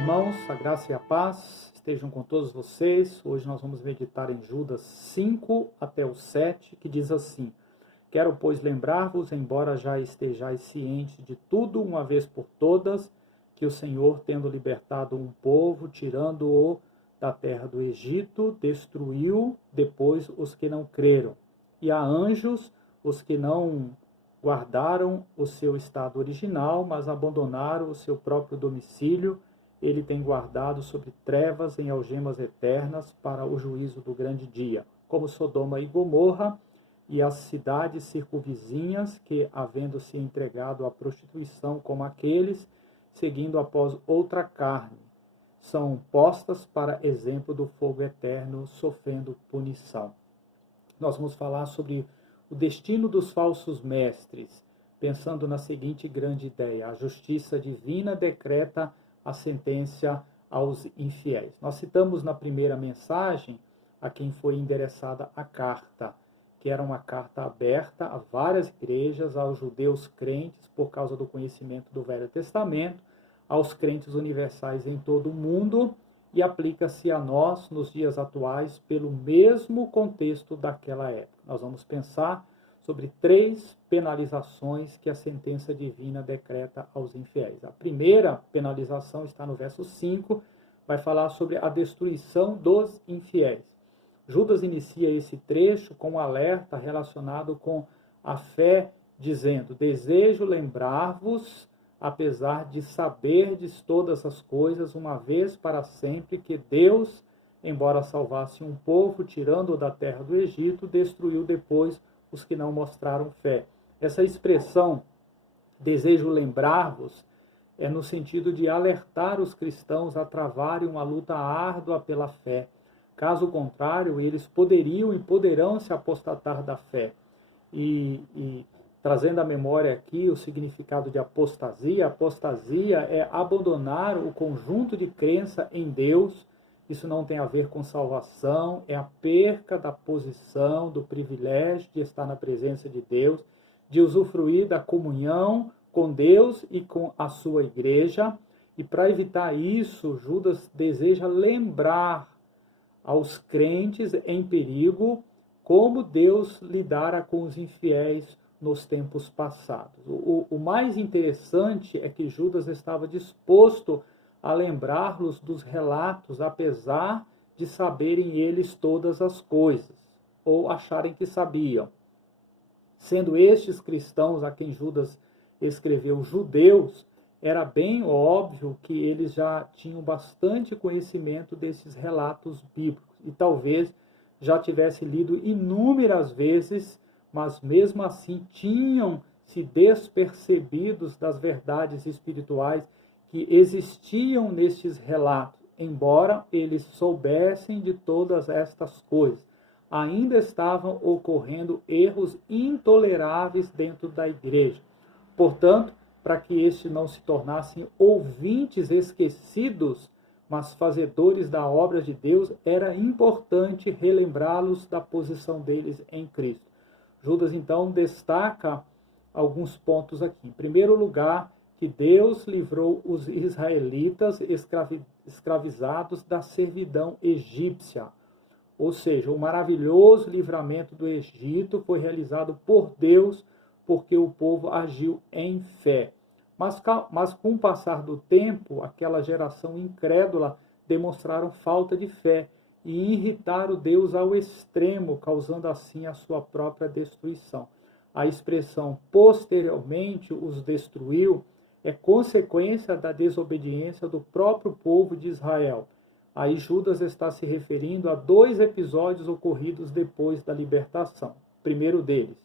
irmãos, a graça e a paz estejam com todos vocês. Hoje nós vamos meditar em Judas 5 até o 7, que diz assim: Quero, pois, lembrar-vos, embora já estejais cientes de tudo uma vez por todas, que o Senhor, tendo libertado um povo, tirando-o da terra do Egito, destruiu depois os que não creram. E a anjos, os que não guardaram o seu estado original, mas abandonaram o seu próprio domicílio. Ele tem guardado sobre trevas em algemas eternas para o juízo do grande dia, como Sodoma e Gomorra e as cidades circunvizinhas que, havendo se entregado à prostituição como aqueles, seguindo após outra carne, são postas para exemplo do fogo eterno, sofrendo punição. Nós vamos falar sobre o destino dos falsos mestres, pensando na seguinte grande ideia: a justiça divina decreta a sentença aos infiéis. Nós citamos na primeira mensagem a quem foi endereçada a carta, que era uma carta aberta a várias igrejas, aos judeus crentes por causa do conhecimento do Velho Testamento, aos crentes universais em todo o mundo, e aplica-se a nós nos dias atuais pelo mesmo contexto daquela época. Nós vamos pensar sobre 3 penalizações que a sentença divina decreta aos infiéis. A primeira penalização está no verso 5, vai falar sobre a destruição dos infiéis. Judas inicia esse trecho com um alerta relacionado com a fé, dizendo: desejo lembrar-vos, apesar de saberdes todas as coisas, uma vez para sempre, que Deus, embora salvasse um povo, tirando-o da terra do Egito, destruiu depois os que não mostraram fé. Essa expressão, desejo lembrar-vos, é no sentido de alertar os cristãos a travarem uma luta árdua pela fé. Caso contrário, eles poderiam e poderão se apostatar da fé. E trazendo à memória aqui o significado de apostasia, apostasia é abandonar o conjunto de crença em Deus. Isso não tem a ver com salvação, é a perca da posição, do privilégio de estar na presença de Deus, de usufruir da comunhão com Deus e com a sua igreja. E para evitar isso, Judas deseja lembrar aos crentes em perigo como Deus lidara com os infiéis nos tempos passados. O mais interessante é que Judas estava disposto a lembrar-los dos relatos, apesar de saberem eles todas as coisas, ou acharem que sabiam. Sendo estes cristãos a quem Judas escreveu judeus, era bem óbvio que eles já tinham bastante conhecimento desses relatos bíblicos, e talvez já tivesse lido inúmeras vezes, mas mesmo assim tinham se despercebidos das verdades espirituais que existiam nestes relatos. Embora eles soubessem de todas estas coisas, ainda estavam ocorrendo erros intoleráveis dentro da igreja. Portanto, para que estes não se tornassem ouvintes esquecidos, mas fazedores da obra de Deus, era importante relembrá-los da posição deles em Cristo. Judas, então, destaca alguns pontos aqui. Em primeiro lugar, que Deus livrou os israelitas escravizados da servidão egípcia. Ou seja, o maravilhoso livramento do Egito foi realizado por Deus, porque o povo agiu em fé. Mas com o passar do tempo, aquela geração incrédula demonstraram falta de fé e irritaram Deus ao extremo, causando assim a sua própria destruição. A expressão posteriormente os destruiu é consequência da desobediência do próprio povo de Israel. Aí Judas está se referindo a 2 episódios ocorridos depois da libertação. O primeiro deles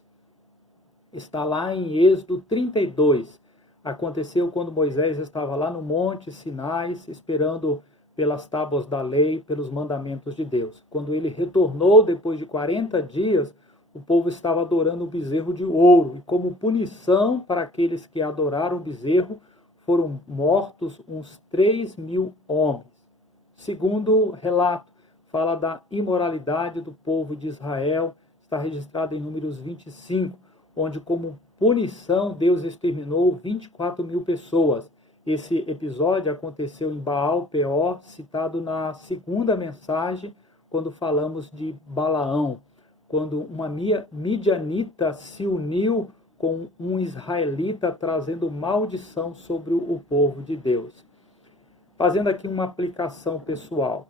está lá em Êxodo 32. Aconteceu quando Moisés estava lá no Monte Sinai, esperando pelas tábuas da lei, pelos mandamentos de Deus. Quando ele retornou depois de 40 dias, o povo estava adorando o bezerro de ouro. E como punição para aqueles que adoraram o bezerro, foram mortos uns 3.000 homens. Segundo relato, fala da imoralidade do povo de Israel, está registrado em Números 25, onde como punição Deus exterminou 24.000 pessoas. Esse episódio aconteceu em Baal Peor, citado na segunda mensagem, quando falamos de Balaão, quando uma midianita se uniu com um israelita, trazendo maldição sobre o povo de Deus. Fazendo aqui uma aplicação pessoal.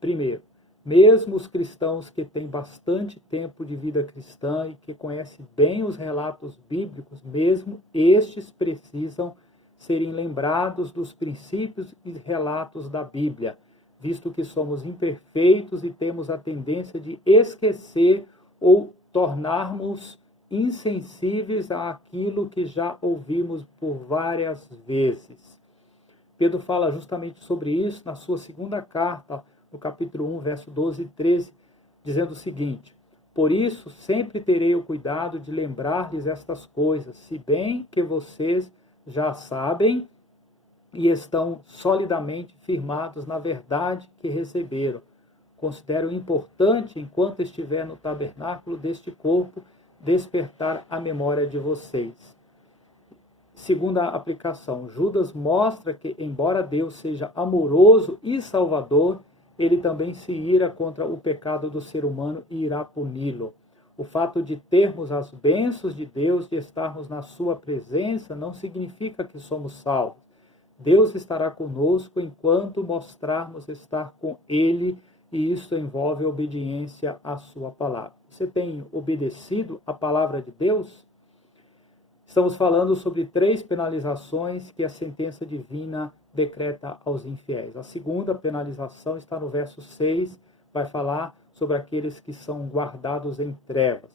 Primeiro, mesmo os cristãos que têm bastante tempo de vida cristã e que conhecem bem os relatos bíblicos, mesmo estes precisam serem lembrados dos princípios e relatos da Bíblia, visto que somos imperfeitos e temos a tendência de esquecer ou tornarmos insensíveis àquilo que já ouvimos por várias vezes. Pedro fala justamente sobre isso na sua segunda carta, no capítulo 1, verso 12 e 13, dizendo o seguinte: por isso sempre terei o cuidado de lembrar-lhes estas coisas, se bem que vocês já sabem e estão solidamente firmados na verdade que receberam. Considero importante, enquanto estiver no tabernáculo deste corpo, despertar a memória de vocês. Segunda aplicação, Judas mostra que, embora Deus seja amoroso e salvador, ele também se ira contra o pecado do ser humano e irá puni-lo. O fato de termos as bênçãos de Deus, de estarmos na sua presença, não significa que somos salvos. Deus estará conosco enquanto mostrarmos estar com Ele, e isso envolve obediência à sua palavra. Você tem obedecido a palavra de Deus? Estamos falando sobre 3 penalizações que a sentença divina decreta aos infiéis. A segunda penalização está no verso 6, vai falar sobre aqueles que são guardados em trevas.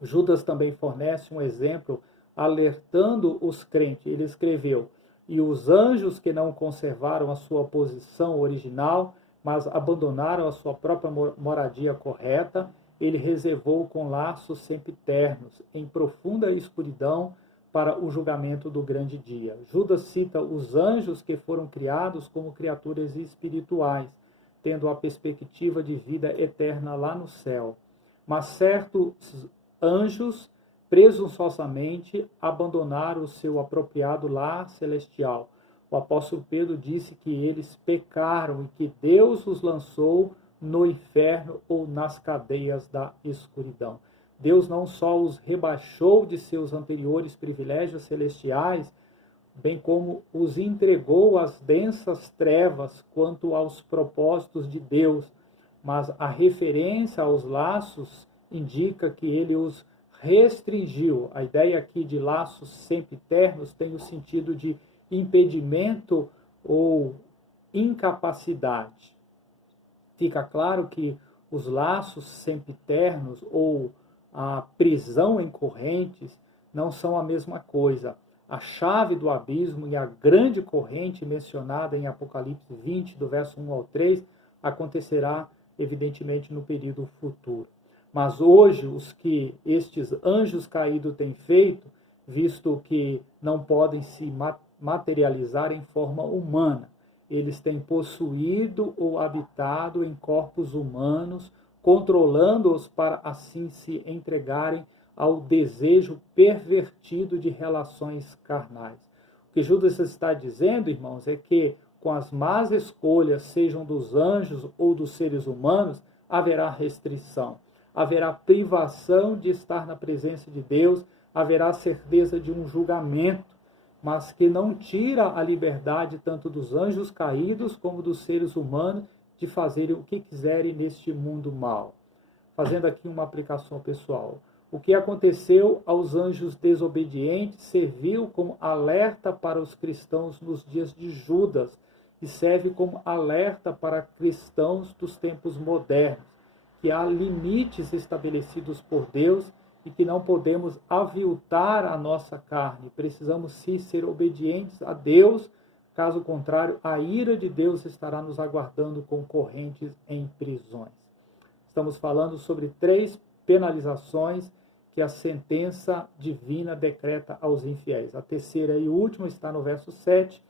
Judas também fornece um exemplo alertando os crentes. Ele escreveu: e os anjos que não conservaram a sua posição original, mas abandonaram a sua própria moradia correta, ele reservou com laços sempiternos, em profunda escuridão, para o julgamento do grande dia. Judas cita os anjos que foram criados como criaturas espirituais, tendo a perspectiva de vida eterna lá no céu. Mas certos anjos, presunçosamente, abandonaram o seu apropriado lar celestial. O apóstolo Pedro disse que eles pecaram e que Deus os lançou no inferno ou nas cadeias da escuridão. Deus não só os rebaixou de seus anteriores privilégios celestiais, bem como os entregou às densas trevas quanto aos propósitos de Deus, mas a referência aos laços indica que ele os restringiu. A ideia aqui de laços sempiternos tem o sentido de impedimento ou incapacidade. Fica claro que os laços sempiternos ou a prisão em correntes não são a mesma coisa. A chave do abismo e a grande corrente mencionada em Apocalipse 20, do verso 1 ao 3, acontecerá evidentemente no período futuro. Mas hoje, os que estes anjos caídos têm feito, visto que não podem se materializar em forma humana, eles têm possuído ou habitado em corpos humanos, controlando-os para assim se entregarem ao desejo pervertido de relações carnais. O que Judas está dizendo, irmãos, é que com as más escolhas, sejam dos anjos ou dos seres humanos, haverá restrição, haverá privação de estar na presença de Deus, haverá certeza de um julgamento, mas que não tira a liberdade tanto dos anjos caídos como dos seres humanos de fazerem o que quiserem neste mundo mal. Fazendo aqui uma aplicação pessoal. O que aconteceu aos anjos desobedientes serviu como alerta para os cristãos nos dias de Judas e serve como alerta para cristãos dos tempos modernos, que há limites estabelecidos por Deus e que não podemos aviltar a nossa carne. Precisamos sim ser obedientes a Deus, caso contrário, a ira de Deus estará nos aguardando com correntes em prisões. Estamos falando sobre 3 penalizações que a sentença divina decreta aos infiéis. A terceira e última está no verso 7,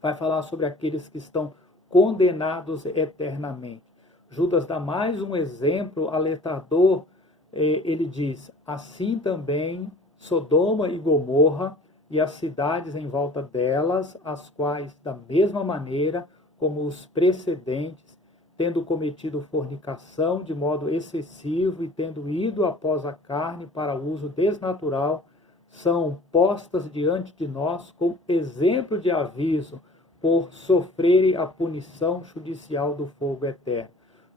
vai falar sobre aqueles que estão condenados eternamente. Judas dá mais um exemplo alertador. Ele diz: assim também Sodoma e Gomorra e as cidades em volta delas, as quais, da mesma maneira como os precedentes, tendo cometido fornicação de modo excessivo e tendo ido após a carne para uso desnatural, são postas diante de nós como exemplo de aviso por sofrerem a punição judicial do fogo eterno.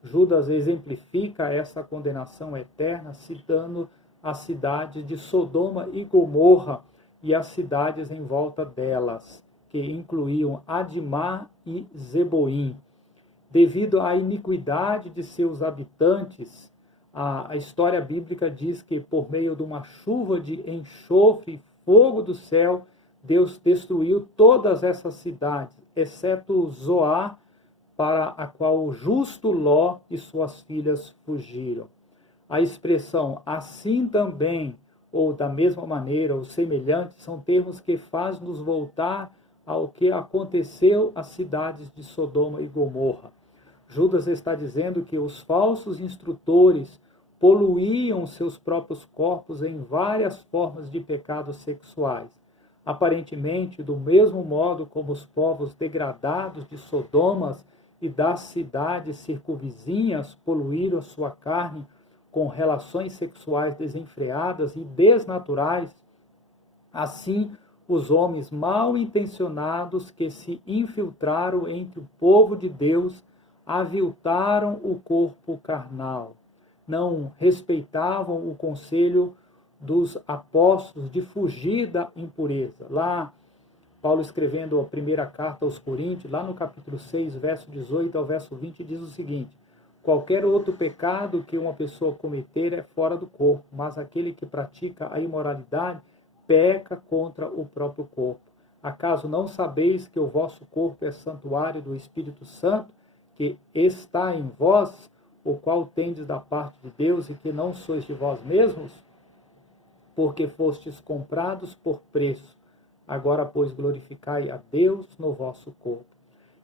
Judas exemplifica essa condenação eterna citando as cidades de Sodoma e Gomorra e as cidades em volta delas, que incluíam Adimá e Zeboim. Devido à iniquidade de seus habitantes, a história bíblica diz que por meio de uma chuva de enxofre e fogo do céu, Deus destruiu todas essas cidades, exceto Zoar, para a qual o justo Ló e suas filhas fugiram. A expressão assim também, ou da mesma maneira, ou semelhante, são termos que fazem nos voltar ao que aconteceu às cidades de Sodoma e Gomorra. Judas está dizendo que os falsos instrutores poluíam seus próprios corpos em várias formas de pecados sexuais. Aparentemente, do mesmo modo como os povos degradados de Sodomas e das cidades circunvizinhas poluíram sua carne com relações sexuais desenfreadas e desnaturais, assim os homens mal intencionados que se infiltraram entre o povo de Deus aviltaram o corpo carnal. Não respeitavam o conselho dos apóstolos de fugir da impureza. Lá, Paulo escrevendo a primeira carta aos Coríntios, lá no capítulo 6, verso 18 ao verso 20, diz o seguinte: qualquer outro pecado que uma pessoa cometer é fora do corpo, mas aquele que pratica a imoralidade peca contra o próprio corpo. Acaso não sabeis que o vosso corpo é santuário do Espírito Santo, que está em vós, o qual tendes da parte de Deus, e que não sois de vós mesmos? Porque fostes comprados por preço. Agora, pois, glorificai a Deus no vosso corpo.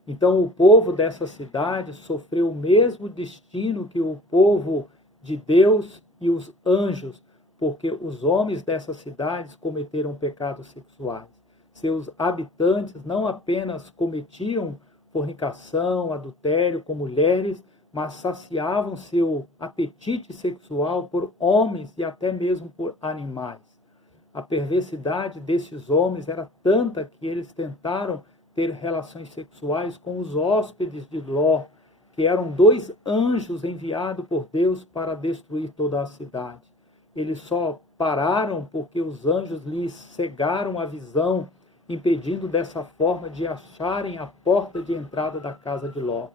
Então, o povo dessa cidade sofreu o mesmo destino que o povo de Deus e os anjos, porque os homens dessas cidades cometeram pecados sexuais. Seus habitantes não apenas cometiam fornicação, adultério com mulheres, mas saciavam seu apetite sexual por homens e até mesmo por animais. A perversidade desses homens era tanta que eles tentaram ter relações sexuais com os hóspedes de Ló, que eram 2 anjos enviados por Deus para destruir toda a cidade. Eles só pararam porque os anjos lhes cegaram a visão, impedindo dessa forma de acharem a porta de entrada da casa de Ló.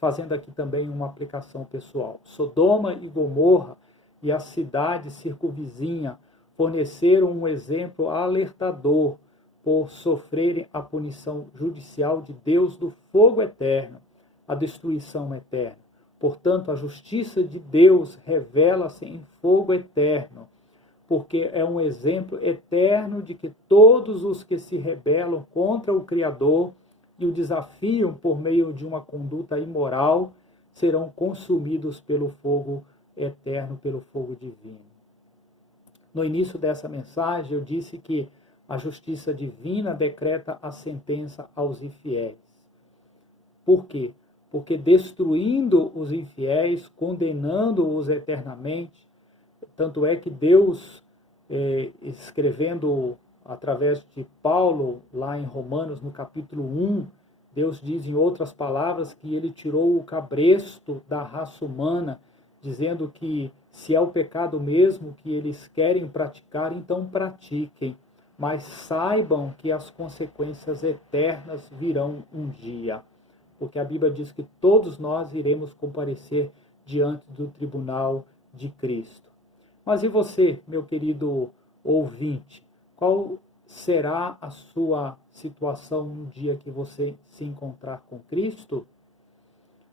Fazendo aqui também uma aplicação pessoal. Sodoma e Gomorra e a cidade circunvizinha forneceram um exemplo alertador por sofrerem a punição judicial de Deus do fogo eterno, a destruição eterna. Portanto, a justiça de Deus revela-se em fogo eterno, porque é um exemplo eterno de que todos os que se rebelam contra o Criador e o desafiam por meio de uma conduta imoral serão consumidos pelo fogo eterno, pelo fogo divino. No início dessa mensagem, eu disse que a justiça divina decreta a sentença aos infiéis. Por quê? Porque destruindo os infiéis, condenando-os eternamente, tanto é que Deus, escrevendo através de Paulo, lá em Romanos, no capítulo 1, Deus diz em outras palavras que ele tirou o cabresto da raça humana, dizendo que se é o pecado mesmo que eles querem praticar, então pratiquem, mas saibam que as consequências eternas virão um dia. Porque a Bíblia diz que todos nós iremos comparecer diante do tribunal de Cristo. Mas e você, meu querido ouvinte? Qual será a sua situação no dia que você se encontrar com Cristo?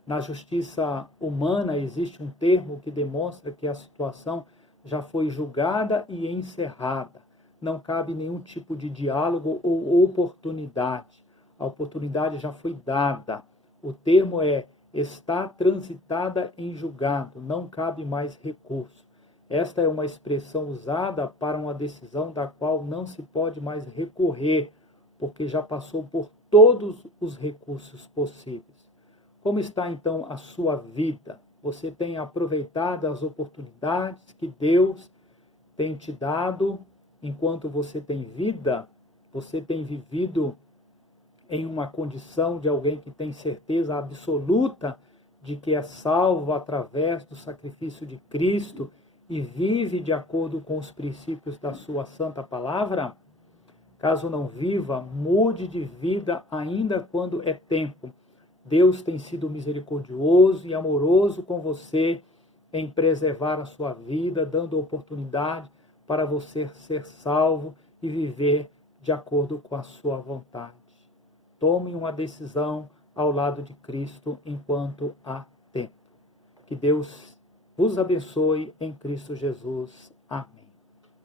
Na justiça humana existe um termo que demonstra que a situação já foi julgada e encerrada. Não cabe nenhum tipo de diálogo ou oportunidade. A oportunidade já foi dada. O termo é está transitada em julgado, não cabe mais recurso. Esta é uma expressão usada para uma decisão da qual não se pode mais recorrer, porque já passou por todos os recursos possíveis. Como está então a sua vida? Você tem aproveitado as oportunidades que Deus tem te dado enquanto você tem vida? Você tem vivido em uma condição de alguém que tem certeza absoluta de que é salvo através do sacrifício de Cristo e vive de acordo com os princípios da sua santa palavra? Caso não viva, mude de vida ainda quando é tempo. Deus tem sido misericordioso e amoroso com você em preservar a sua vida, dando oportunidade para você ser salvo e viver de acordo com a sua vontade. Tome uma decisão ao lado de Cristo enquanto há tempo. Que Deus vos abençoe em Cristo Jesus. Amém.